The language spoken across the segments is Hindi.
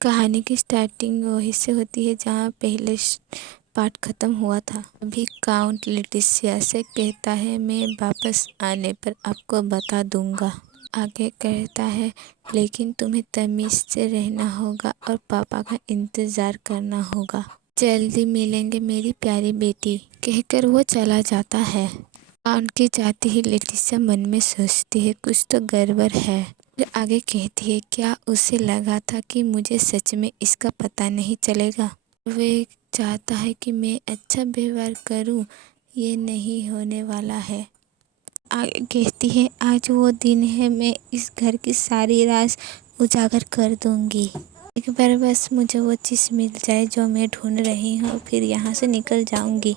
कहानी की स्टार्टिंग वहीं से होती है जहाँ पहले पार्ट खत्म हुआ था। अभी काउंट लेटिसिया से कहता है, मैं वापस आने पर आपको बता दूंगा। आगे कहता है, लेकिन तुम्हें तमीज से रहना होगा और पापा का इंतजार करना होगा। जल्दी मिलेंगे मेरी प्यारी बेटी, कहकर वो चला जाता है। काउंट की जाती ही लेटिसिया मन में सोचती है, कुछ तो गड़बड़ है। फिर आगे कहती है, क्या उसे लगा था कि मुझे सच में इसका पता नहीं चलेगा? वे चाहता है कि मैं अच्छा व्यवहार करूं, ये नहीं होने वाला है। आगे कहती है, आज वो दिन है, मैं इस घर की सारी राज उजागर कर दूंगी। एक बार बस मुझे वो चीज़ मिल जाए जो मैं ढूंढ रही हूँ, फिर यहाँ से निकल जाऊंगी।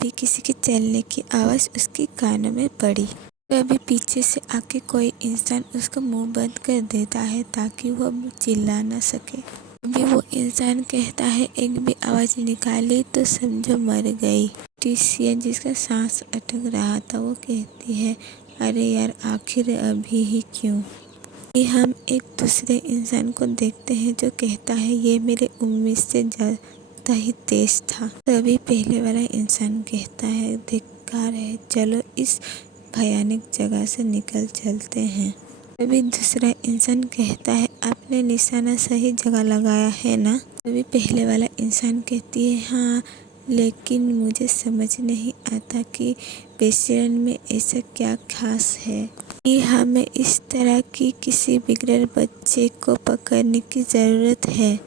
भी किसी के चलने की आवाज़ उसके कानों में पड़ी। कभी पीछे से आके कोई इंसान उसका मुंह बंद कर देता है ताकि वह चिल्ला न सके। अभी वो इंसान कहता है, एक भी आवाज़ निकाली तो समझो मर गई। टिसिया जिसका सांस अटक रहा था वो कहती है, अरे यार, आखिर अभी ही क्यों? कि हम एक दूसरे इंसान को देखते हैं जो कहता है, ये मेरे उम्मीद से ज़्यादा ही तेज था। तभी पहले वाला इंसान कहता है, धिक्कार है, चलो इस भयानक जगह से निकल चलते हैं। तभी दूसरा इंसान कहता है, आपने निशाना सही जगह लगाया है ना? तभी पहले वाला इंसान कहती है, हाँ, लेकिन मुझे समझ नहीं आता कि बेसिन में ऐसा क्या खास है कि हमें इस तरह की किसी बिगड़े बच्चे को पकड़ने की ज़रूरत है।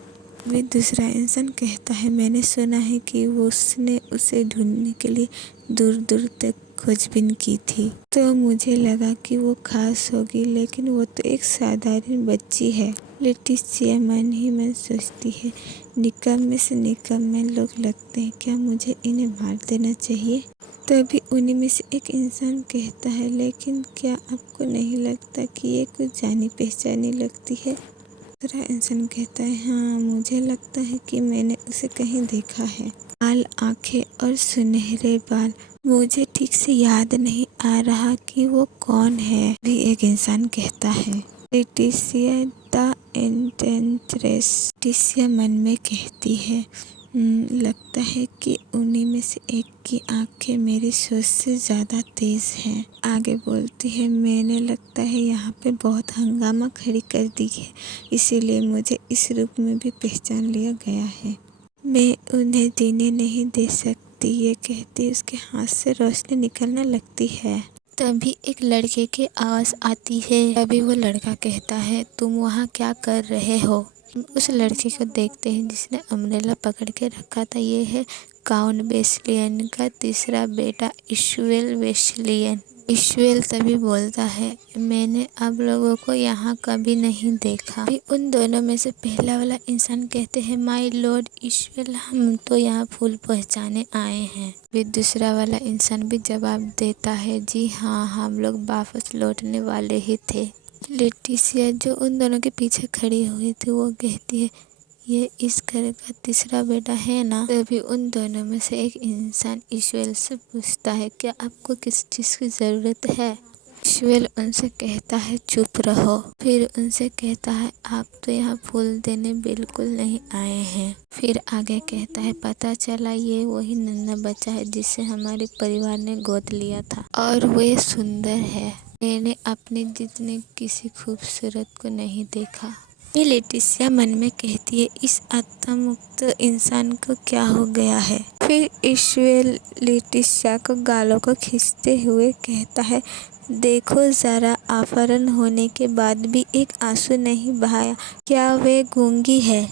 वे दूसरा इंसान कहता है, मैंने सुना है कि उसने उसे ढूंढने के लिए दूर दूर तक खोजबीन की थी, तो मुझे लगा कि वो खास होगी, लेकिन वो तो एक साधारण बच्ची है। लेटिसिया मन ही मन सोचती है, निकम्मे से निकम्मे लोग लगते हैं, क्या मुझे इन्हें मार देना चाहिए? तभी उन्हीं में से एक इंसान कहता है, लेकिन क्या आपको नहीं लगता कि ये कुछ जानी पहचानी लगती है? दूसरा इंसान कहता है, हाँ, मुझे लगता है कि मैंने उसे कहीं देखा है। लाल आंखें और सुनहरे बाल, मुझे ठीक से याद नहीं आ रहा कि वो कौन है। भी एक इंसान कहता है, लेटिसिया द एंट्रेंस। लेटिसिया मन में कहती है, लगता है कि उन्हीं में से एक की आंखें मेरी सोच से ज़्यादा तेज़ हैं। आगे बोलती है, मैंने लगता है यहाँ पे बहुत हंगामा खड़ी कर दी है, इसीलिए मुझे इस रूप में भी पहचान लिया गया है। मैं उन्हें जीने नहीं दे सकती, ये कहती उसके हाथ से रोशनी निकलने लगती है। तभी एक लड़के की आवाज़ आती है। तभी वो लड़का कहता है, तुम वहाँ क्या कर रहे हो? उस लड़के को देखते हैं जिसने अम्ब्रेला पकड़ के रखा था। ये है काउंट वेस्लियन का तीसरा बेटा इशुएल वेस्लियन। इशुएल तभी बोलता है, मैंने आप लोगों को यहाँ कभी नहीं देखा। भी उन दोनों में से पहला वाला इंसान कहते हैं, माय लॉर्ड इशुएल, हम तो यहाँ फूल पहुँचाने आए हैं। भी दूसरा वाला इंसान भी जवाब देता है, जी हाँ, हम लोग वापस लौटने वाले ही थे। लेटिसिया जो उन दोनों के पीछे खड़ी हुई थी वो कहती है, ये इस घर का तीसरा बेटा है ना? तभी उन दोनों में से एक इंसान इशुएल से पूछता है, क्या आपको किस चीज़ की ज़रूरत है? इशुएल उनसे कहता है, चुप रहो। फिर उनसे कहता है, आप तो यहाँ फूल देने बिल्कुल नहीं आए हैं। फिर आगे कहता है, पता चला ये वही नन्हा बच्चा है जिसे हमारे परिवार ने गोद लिया था, और वे सुंदर है। मैंने अपने जितने किसी खूबसूरत को नहीं देखा। ये लेटिसिया मन में कहती है, इस आत्मा मुक्त इंसान को क्या हो गया है? फिर इशुएल लेटिसिया को गालों को खींचते हुए कहता है, देखो जरा, आभरण होने के बाद भी एक आंसू नहीं बहाया, क्या वे गूंगी है?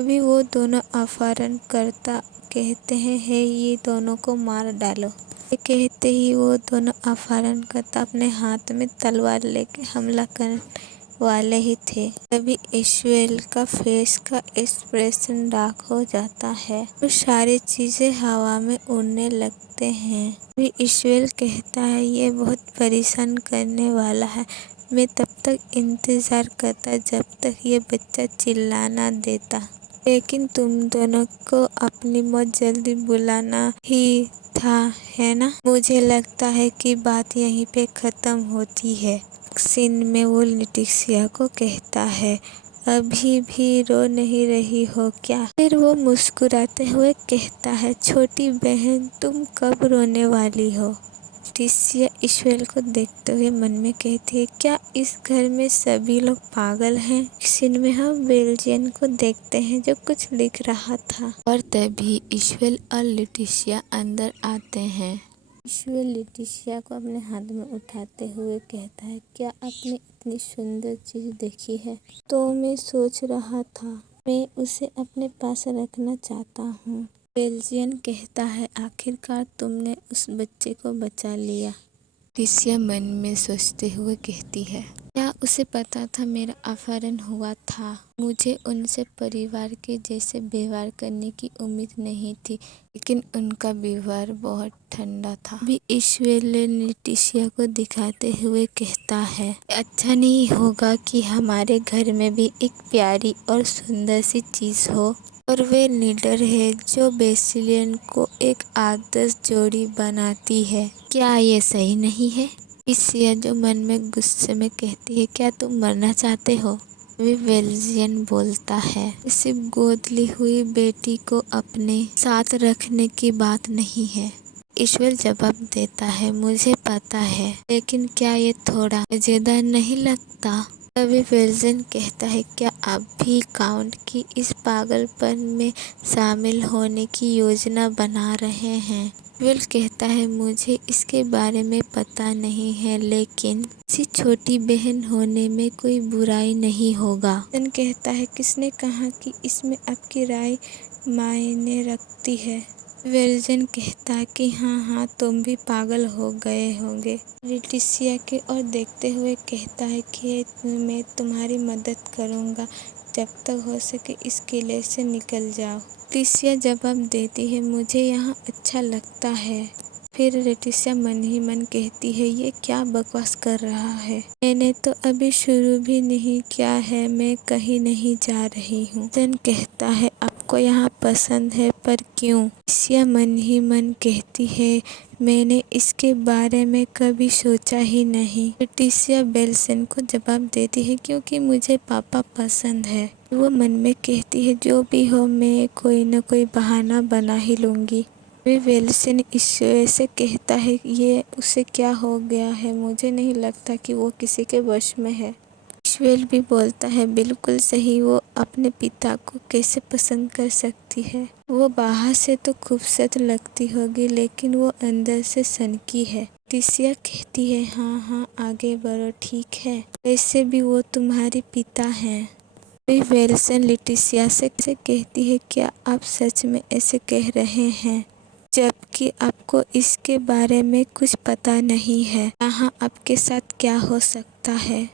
अभी वो दोनों अपहरण करता कहते हैं, हे, ये दोनों को मार डालो। ये कहते ही वो दोनों अपहरण करता अपने हाथ में तलवार लेके हमला करने वाले ही थे। तभी इशुएल का फेस का एक्सप्रेशन डार्क हो जाता है और सारी चीजें हवा में उड़ने लगते हैं। तभी इशुएल कहता है, ये बहुत परेशान करने वाला है, मैं तब तक इंतजार करता जब तक ये बच्चा चिल्ला ना देता, लेकिन तुम दोनों को अपनी मौत जल्दी बुलाना ही था, है ना? मुझे लगता है कि बात यहीं पे खत्म होती है। सीन में वो लेटिसिया को कहता है, अभी भी रो नहीं रही हो क्या? फिर वो मुस्कुराते हुए कहता है, छोटी बहन तुम कब रोने वाली हो? लेटिसिया ईश्वर को देखते हुए मन में कहती है, क्या इस घर में सभी लोग पागल हैं? सीन में हम बेल्जियन को देखते हैं जो कुछ लिख रहा था और तभी ईश्वर और लेटिसिया अंदर आते हैं। ईश्वर लेटिसिया को अपने हाथ में उठाते हुए कहता है, क्या आपने इतनी सुंदर चीज देखी है? तो मैं सोच रहा था मैं उसे अपने पास रखना चाहता हूँ। बेल्जियन कहता है, आखिरकार तुमने उस बच्चे को बचा लिया। लेटिसिया मन में सोचते हुए कहती है, क्या उसे पता था मेरा अपहरण हुआ था? मुझे उनसे परिवार के जैसे व्यवहार करने की उम्मीद नहीं थी, लेकिन उनका व्यवहार बहुत ठंडा था। भी ईश्वर लेटिसिया को दिखाते हुए कहता है, अच्छा नहीं होगा कि हमारे घर में भी एक प्यारी और सुंदर सी चीज हो, और वे लीडर है जो बेसिलियन को एक आदर्श जोड़ी बनाती है। क्या ये सही नहीं है? लेटिसिया जो मन में गुस्से में कहती है, क्या तुम मरना चाहते हो? वे बेल्जियन बोलता है, सिर्फ गोद ली हुई बेटी को अपने साथ रखने की बात नहीं है। ईश्वर जवाब देता है, मुझे पता है, लेकिन क्या ये थोड़ा मजेदार नहीं लगता? तभी बेल्जियन कहता है, क्या आप भी काउंट की इस पागलपन में शामिल होने की योजना बना रहे हैं? विल कहता है, मुझे इसके बारे में पता नहीं है, लेकिन किसी छोटी बहन होने में कोई बुराई नहीं होगा। बेल्जियन कहता है, किसने कहा कि इसमें आपकी राय मायने रखती है? बेल्जियन कहता है कि हाँ, तुम भी पागल हो गए होंगे। लेटिसिया की ओर देखते हुए कहता है कि मैं तुम्हारी मदद करूँगा, जब तक हो सके इस किले से निकल जाओ। लेटिसिया जवाब देती है, मुझे यहाँ अच्छा लगता है। फिर लेटिसिया मन ही मन कहती है, ये क्या बकवास कर रहा है? मैंने तो अभी शुरू भी नहीं किया है, मैं कहीं नहीं जा रही हूँ। बेल्जियन कहता है, आपको यहाँ पसंद है, पर क्यों? लेटिसिया मन ही मन कहती है, मैंने इसके बारे में कभी सोचा ही नहीं। लेटिसिया बेल्जियन को जवाब देती है, क्योंकि मुझे पापा पसंद है। वो मन में कहती है, जो भी हो मैं कोई न कोई बहाना बना ही लूंगी। वे बेल्जियन ईश्वर से कहता है, ये उसे क्या हो गया है? मुझे नहीं लगता कि वो किसी के वश में है। ईश्वर भी बोलता है, बिल्कुल सही, वो अपने पिता को कैसे पसंद कर सकती है? वो बाहर से तो खूबसूरत लगती होगी, लेकिन वो अंदर से सनकी है। लेटिसिया कहती है, हाँ, आगे बढ़ो, ठीक है, वैसे भी वो तुम्हारे पिता हैं। बेल्जियन लेटिसिया से कहती है, क्या आप सच में ऐसे कह रहे हैं, जबकि आपको इसके बारे में कुछ पता नहीं है? यहाँ आपके साथ क्या हो सकता है?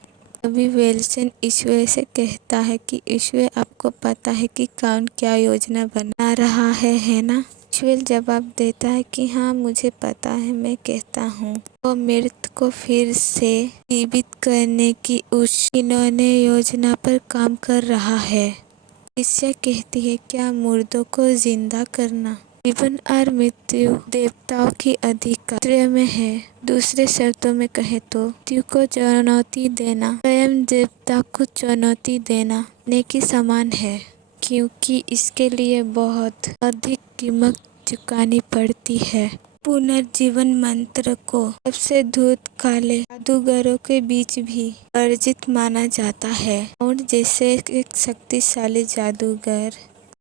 अभी बेल्जियन ईश्वर से कहता है कि ईश्वर, आपको पता है कि काउंट क्या योजना बना रहा है ना? ईश्वर जवाब देता है कि हाँ, मुझे पता है, मैं कहता हूँ वो मृत को फिर से जीवित करने की उस इन्होंने योजना पर काम कर रहा है। लेटिसिया कहती है, क्या मुर्दों को जिंदा करना? जीवन और मृत्यु देवताओं की अधिकार में है। दूसरे शब्दों में कहे तो मृत्यु को चुनौती देना स्वयं देवता को चुनौती देना नेकी समान है, क्योंकि इसके लिए बहुत अधिक कीमत चुकानी पड़ती है। पुनर्जीवन मंत्र को सबसे धूत काले जादूगरों के बीच भी अर्जित माना जाता है, और जैसे एक शक्तिशाली जादूगर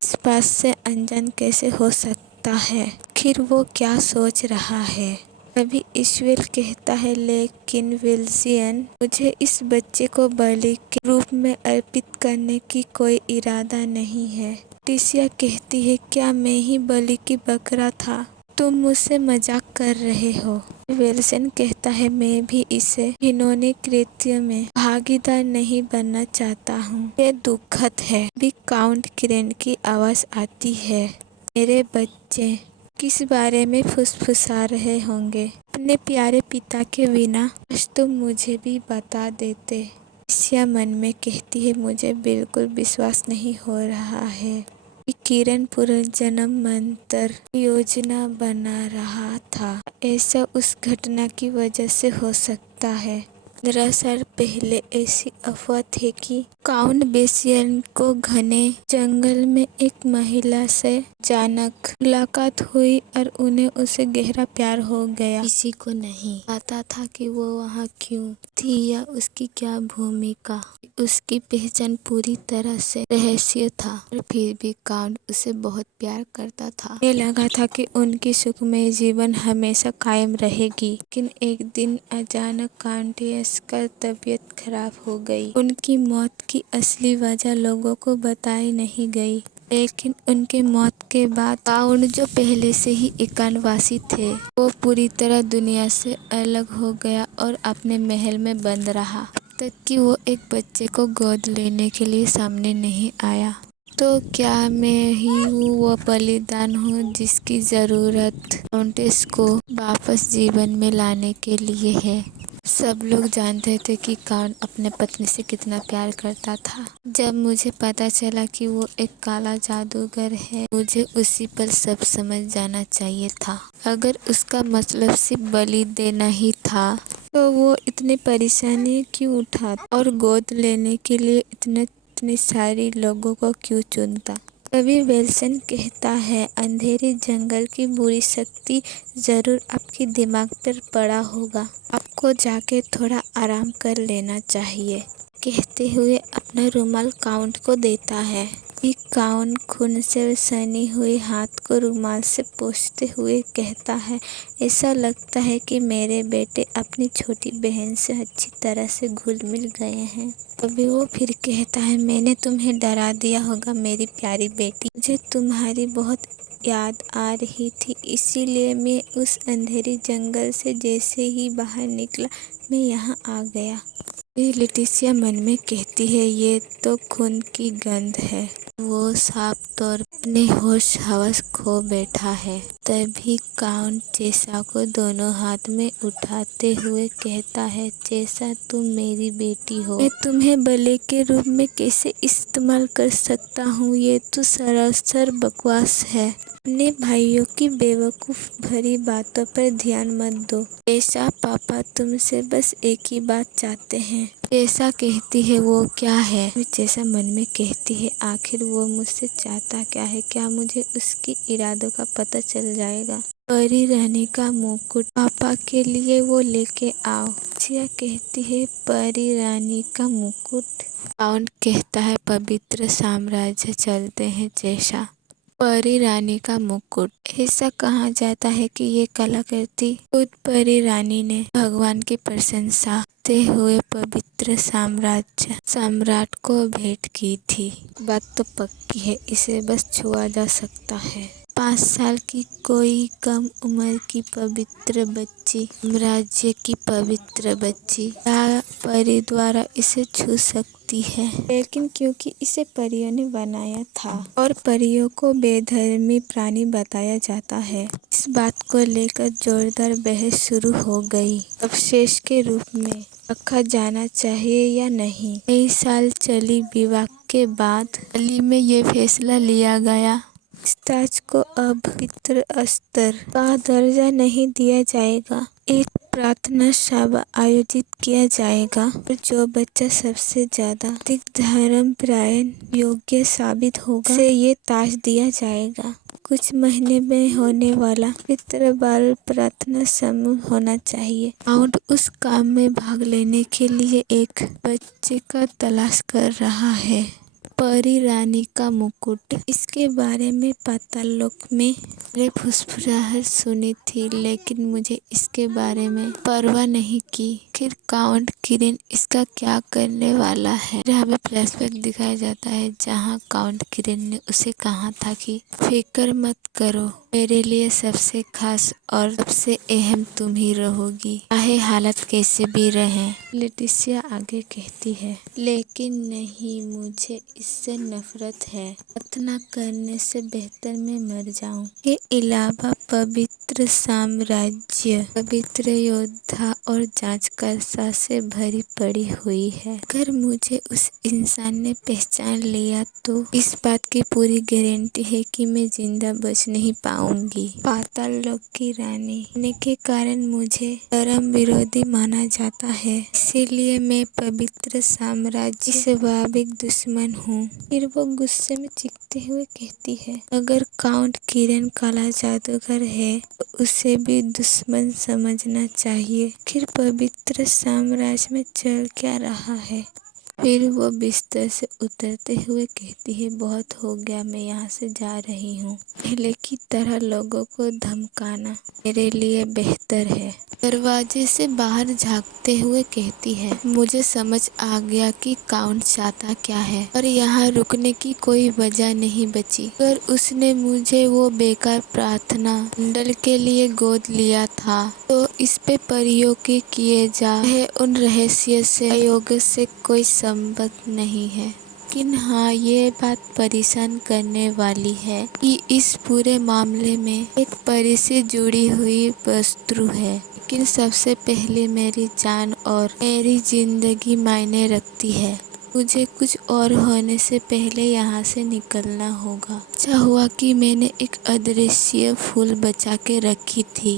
इस बात से अनजान कैसे हो सकता है? आखिर वो क्या सोच रहा है? तभी ईश्वर कहता है, लेकिन बेल्जियन, मुझे इस बच्चे को बलि के रूप में अर्पित करने की कोई इरादा नहीं है। लेटिसिया कहती है, क्या मैं ही बलि की बकरा था? तुम मुझसे मजाक कर रहे हो। बेल्जियन कहता है, मैं भी इसे घिनौने कृत्य में भागीदार नहीं बनना चाहता हूँ। ये दुखद है। भी काउंट किरण की आवाज आती है, मेरे बच्चे किस बारे में फुसफुसा रहे होंगे? अपने प्यारे पिता के बिना बस तुम मुझे भी बता देते। लेटिसिया मन में कहती है, मुझे बिल्कुल विश्वास नहीं हो रहा है कि किरण पुनर्जन्म मंत्र योजना बना रहा था। ऐसा उस घटना की वजह से हो सकता है। 15 साल पहले ऐसी अफवाह थी कि काउंट बेसियन को घने जंगल में एक महिला से अचानक मुलाकात हुई और उन्हें उससे गहरा प्यार हो गया। किसी को नहीं पता था कि वो वहाँ क्यों थी या उसकी क्या भूमिका। उसकी पहचान पूरी तरह से रहस्य था, और फिर भी काउंट उसे बहुत प्यार करता था। उन्हें लगा था कि उनकी सुखमय जीवन हमेशा कायम रहेगी। लेकिन एक दिन अचानक काउंटेस का तबीयत खराब हो गई। उनकी मौत की असली वजह लोगों को बताई नहीं गई, लेकिन उनके मौत के बाद काउंट, जो पहले से ही एकांतवासी थे, वो पूरी तरह दुनिया से अलग हो गया और अपने महल में बंद रहा, तक कि वो एक बच्चे को गोद लेने के लिए सामने नहीं आया। तो क्या मैं ही वो बलिदान हूँ जिसकी जरूरत काउंटेस को वापस जीवन में लाने के लिए है? सब लोग जानते थे कि काउंट अपने पत्नी से कितना प्यार करता था। जब मुझे पता चला कि वो एक काला जादूगर है, मुझे उसी पल सब समझ जाना चाहिए था। अगर उसका मतलब सिर्फ बलि देना ही था, तो वो इतनी परेशानी क्यों उठाता और गोद लेने के लिए इतने सारे लोगों को क्यों चुनता? कभी विल्सन कहता है, अंधेरे जंगल की बुरी शक्ति जरूर आपके दिमाग पर पड़ा होगा। आपको जाके थोड़ा आराम कर लेना चाहिए, कहते हुए अपना रुमाल काउंट को देता है। काउंट खून से सनी हुए हाथ को रुमाल से पोंछते हुए कहता है, ऐसा लगता है कि मेरे बेटे अपनी छोटी बहन से अच्छी तरह से घुल मिल गए हैं। अभी वो फिर कहता है, मैंने तुम्हें डरा दिया होगा मेरी प्यारी बेटी। मुझे तुम्हारी बहुत याद आ रही थी, इसीलिए मैं उस अंधेरे जंगल से जैसे ही बाहर निकला, मैं यहाँ आ गया। लेटिसिया मन में कहती है, ये तो खून की गंध है। वो साफ तौर पर अपने होश हवस खो बैठा है। तभी काउंट चेसा को दोनों हाथ में उठाते हुए कहता है, चेसा तुम मेरी बेटी हो, मैं तुम्हें बलि के रूप में कैसे इस्तेमाल कर सकता हूँ? ये तो सरासर बकवास है। अपने भाइयों की बेवकूफ भरी बातों पर ध्यान मत दो। चेसा पापा तुमसे बस एक ही बात चाहते हैं। चेसा कहती है, वो क्या है? चेसा मन में कहती है, आखिर वो मुझसे चाहता क्या है? क्या मुझे उसके इरादों का पता चल जाएगा? परी रानी का मुकुट पापा के लिए वो लेके आओ। चिया कहती है, परी रानी का मुकुट? काउंट कहता है, पवित्र साम्राज्य चलते हैं चेसा। परी रानी का मुकुट? ऐसा कहा जाता है कि ये कलाकृति खुद परी रानी ने भगवान की प्रशंसा करते हुए पवित्र सम्राट को भेंट की थी। बात तो पक्की है, इसे बस छुआ जा सकता है। 5 साल की कोई कम उम्र की पवित्र बच्ची, साम्राज्य की पवित्र बच्ची, क्या परी द्वारा इसे छू सकती है? लेकिन क्योंकि इसे परियों ने बनाया था और परियों को बेधर्मी प्राणी बताया जाता है, इस बात को लेकर जोरदार बहस शुरू हो गई। अवशेष के रूप में रखा जाना चाहिए या नहीं। कई साल चली विवाद के बाद हाल में ये फैसला लिया गया। इस ताज को अब पवित्र अस्त्र का दर्जा नहीं दिया जाएगा। एक प्रार्थना सभा आयोजित किया जाएगा और जो बच्चा सबसे ज्यादा अधिक धर्मपरायण योग्य साबित होगा, उसे ये ताज दिया जाएगा। कुछ महीने में होने वाला पवित्र बाल प्रार्थना समूह होना चाहिए। काउंट उस काम में भाग लेने के लिए एक बच्चे का तलाश कर रहा है। परी रानी का मुकुट, इसके बारे में पाताल लोक में मैंने फुसफुसाहट सुनी थी, लेकिन मुझे इसके बारे में परवाह नहीं की। फिर काउंट किरण इसका क्या करने वाला है? हमें फ्लैशबैक दिखाया जाता है जहां काउंट किरण ने उसे कहा था कि फिक्र मत करो, मेरे लिए सबसे खास और सबसे अहम तुम ही रहोगी, चाहे हालत कैसे भी रहे। लेटिसिया आगे कहती है, लेकिन नहीं, मुझे इससे नफरत है। प्रार्थना करने से बेहतर मैं मर जाऊं। के अलावा पवित्र साम्राज्य पवित्र योद्धा और जांचकर्ता से भरी पड़ी हुई है। अगर मुझे उस इंसान ने पहचान लिया तो इस बात की पूरी गारंटी है कि मैं जिंदा बच नहीं पाऊंगा। बनाऊंगी। पाताल लोक की रानी होने के कारण मुझे धर्म विरोधी माना जाता है, इसीलिए मैं पवित्र साम्राज्य की स्वाभाविक दुश्मन हूँ। फिर वो गुस्से में चीखते हुए कहती है, अगर काउंट किरण काला जादूगर है तो उसे भी दुश्मन समझना चाहिए। फिर पवित्र साम्राज्य में चल क्या रहा है। फिर वो बिस्तर से उतरते हुए कहती है, बहुत हो गया, मैं यहाँ से जा रही हूँ। पहले की तरह लोगों को धमकाना मेरे लिए बेहतर है। दरवाजे से बाहर झांकते हुए कहती है, मुझे समझ आ गया कि काउंट चाहता क्या है और यहाँ रुकने की कोई वजह नहीं बची। अगर उसने मुझे वो बेकार प्रार्थना मंडल के लिए गोद लिया था तो इस पे परियों के किए जा रहे उन रहस्य से अयोग से कोई संबंध नहीं है। लेकिन हाँ, ये बात परेशान करने वाली है कि इस पूरे मामले में एक परी से जुड़ी हुई वस्तु है। लेकिन सबसे पहले मेरी जान और मेरी जिंदगी मायने रखती है। मुझे कुछ और होने से पहले यहाँ से निकलना होगा। अच्छा हुआ कि मैंने एक अदृश्य फूल बचा के रखी थी।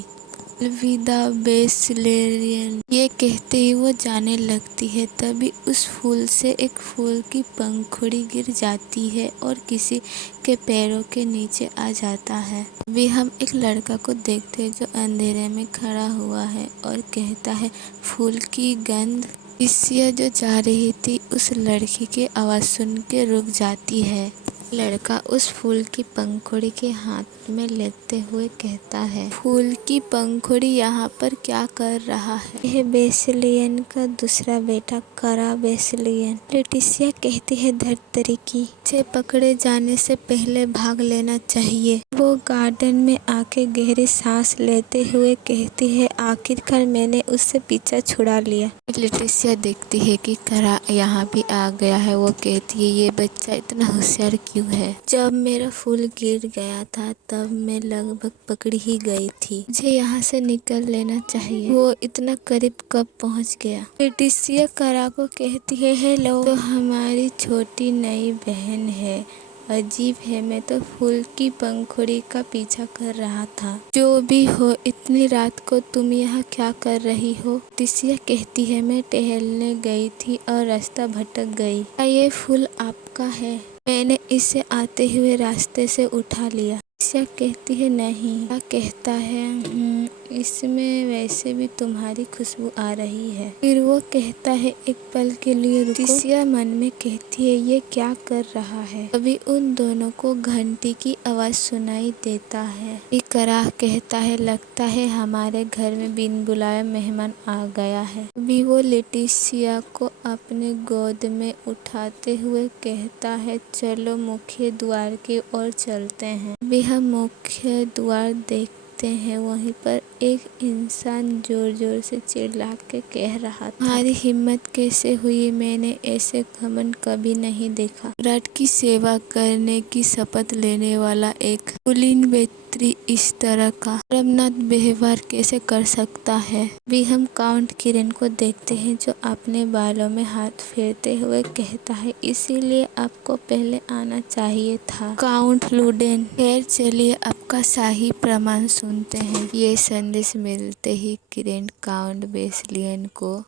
अलविदा बेसलेरियन, ये कहते ही वो जाने लगती है। तभी उस फूल से एक फूल की पंखुड़ी गिर जाती है और किसी के पैरों के नीचे आ जाता है। अभी हम एक लड़का को देखते हैं जो अंधेरे में खड़ा हुआ है और कहता है, फूल की गंध। इससे जो जा रही थी उस लड़की की आवाज़ सुन के रुक जाती है। लड़का उस फूल की पंखुड़ी के हाथ में लेते हुए कहता है, फूल की पंखुड़ी यहाँ पर क्या कर रहा है। यह बेसिलियन का दूसरा बेटा करा बेसिलियन। लेटिसिया कहती है, धरतरी की से पकड़े जाने से पहले भाग लेना चाहिए। वो गार्डन में आके गहरी सांस लेते हुए कहती है, आखिरकार मैंने उससे पीछा छुड़ा लिया। लेटिसिया देखती है कि करा यहाँ भी आ गया है। वो कहती है, ये बच्चा इतना होशियार क्यों है। जब मेरा फूल गिर गया था तब मैं लगभग पकड़ी ही गई थी। मुझे यहाँ से निकल लेना चाहिए। वो इतना करीब कब पहुँच गया। लेटिसिया करा को कहती है, हेलो, तो हमारी छोटी नई बहन है। अजीब है, मैं तो फूल की पंखुड़ी का पीछा कर रहा था। जो भी हो, इतनी रात को तुम यहाँ क्या कर रही हो। लेटिसिया कहती है, मैं टहलने गई थी और रास्ता भटक गई। क्या ये फूल आपका है। मैंने इसे आते हुए रास्ते से उठा लिया। लेटिसिया कहती है, नहीं। क्या कहता है, इसमें वैसे भी तुम्हारी खुशबू आ रही है। फिर वो कहता है, एक पल के लिए रुको। लेटिसिया मन में कहती है, ये क्या कर रहा है। अभी उन दोनों को घंटी की आवाज सुनाई देता है। करा कहता है, लगता है हमारे घर में बिन बुलाए मेहमान आ गया है। अभी वो लेटिसिया को अपने गोद में उठाते हुए कहता है, चलो मुख्य द्वार की ओर चलते हैं। अभी हम मुख्य द्वार देखते हैं। वहीं पर एक इंसान जोर जोर से चिल्ला के कह रहा था, तुम्हारी हिम्मत कैसे हुई। मैंने ऐसे घमंड कभी नहीं देखा। सम्राट की सेवा करने की शपथ लेने वाला एक कुलीन व्यक्ति इस तरह का शर्मनाक व्यवहार कैसे कर सकता है। भी हम काउंट किरण को देखते हैं जो अपने बालों में हाथ फेरते हुए कहता है, इसीलिए आपको पहले आना चाहिए था काउंट लुडेन। खैर चलिए आपका शाही प्रमाण सुनते हैं। ये संदेश मिलते ही किरण काउंट बेसिलियन को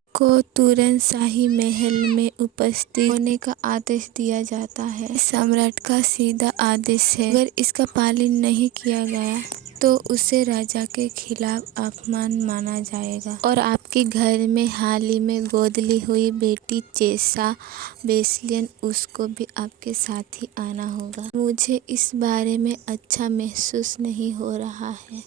तुरंत शाही महल में उपस्थित होने का आदेश दिया जाता है। सम्राट का सीधा आदेश है। अगर इसका पालन नहीं किया गया तो उसे राजा के खिलाफ अपमान माना जाएगा और आपके घर में हाल ही में गोद ली हुई बेटी चेसा बेसिलियन, उसको भी आपके साथ ही आना होगा। मुझे इस बारे में अच्छा महसूस नहीं हो रहा है।